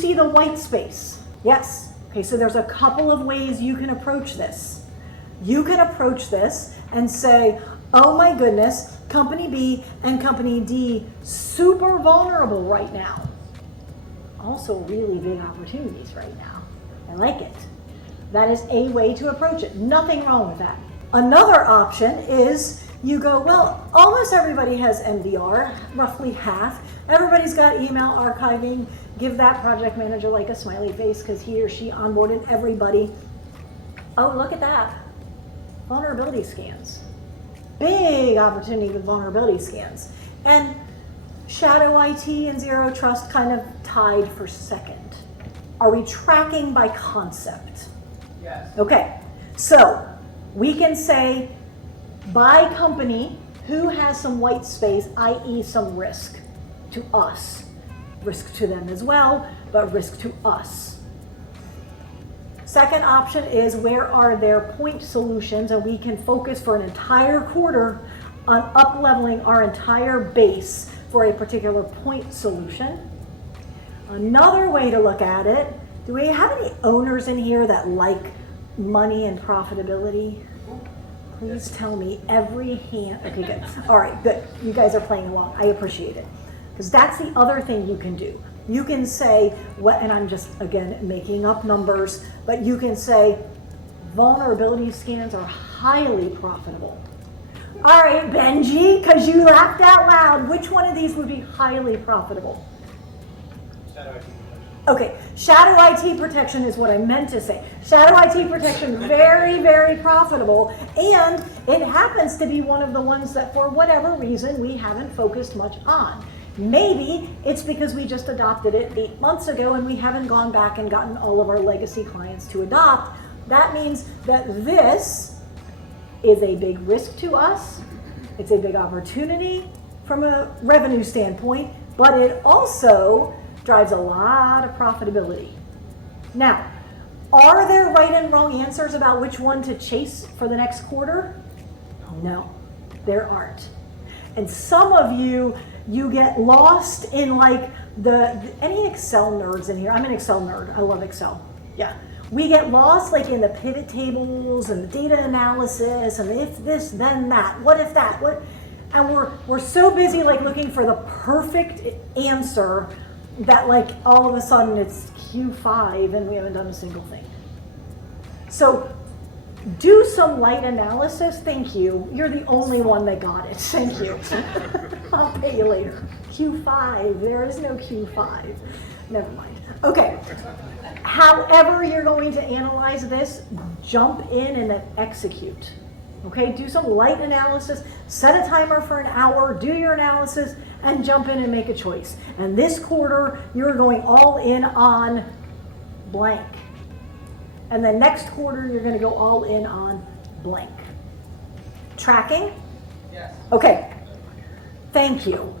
see the white space? Yes. Okay, so there's a couple of ways you can approach this. You can approach this and say, oh my goodness, company B and company D, super vulnerable right now. Also really big opportunities right now. I like it. That is a way to approach it. Nothing wrong with that. Another option is you go, well, almost everybody has MDR, roughly half. Everybody's got email archiving. Give that project manager like a smiley face because he or she onboarded everybody. Oh, look at that. Vulnerability scans. Big opportunity with vulnerability scans. And shadow IT and zero trust kind of tied for second. Are we tracking by concept? Yes. Okay, so we can say by company who has some white space, i.e. some risk to us. Risk to them as well, but risk to us. Second option is where are their point solutions, and we can focus for an entire quarter on up-leveling our entire base for a particular point solution. Another way to look at it, do we have any owners in here that like money and profitability? Please tell me every hand. Okay, good. All right, good. You guys are playing along. I appreciate it. Because that's the other thing you can do. You can say, what, and I'm just, again, making up numbers, but you can say vulnerability scans are highly profitable. All right, Benji, because you laughed out loud, which one of these would be highly profitable? Shadow IT protection. Okay, shadow IT protection is what I meant to say. Shadow IT protection, very, very profitable, and it happens to be one of the ones that for whatever reason we haven't focused much on. Maybe it's because we just adopted it 8 months ago and we haven't gone back and gotten all of our legacy clients to adopt. That means that this is a big risk to us. It's a big opportunity from a revenue standpoint, but it also drives a lot of profitability. Now, are there right and wrong answers about which one to chase for the next quarter? No, there aren't. And some of you get lost in like any Excel nerds in here? I'm an Excel nerd. I love Excel. Yeah. We get lost like in the pivot tables and the data analysis and if this, then that, what if that, what? And we're so busy like looking for the perfect answer that like all of a sudden it's Q5 and we haven't done a single thing. So do some light analysis. Thank you. You're the only one that got it. Thank you. I'll pay you later. Q5. There is no Q5. Never mind. Okay. However you're going to analyze this, jump in and then execute. Okay? Do some light analysis. Set a timer for an hour. Do your analysis and jump in and make a choice. And this quarter, you're going all in on blank. And then next quarter, you're going to go all in on blank. Tracking? Yes. Okay. Thank you.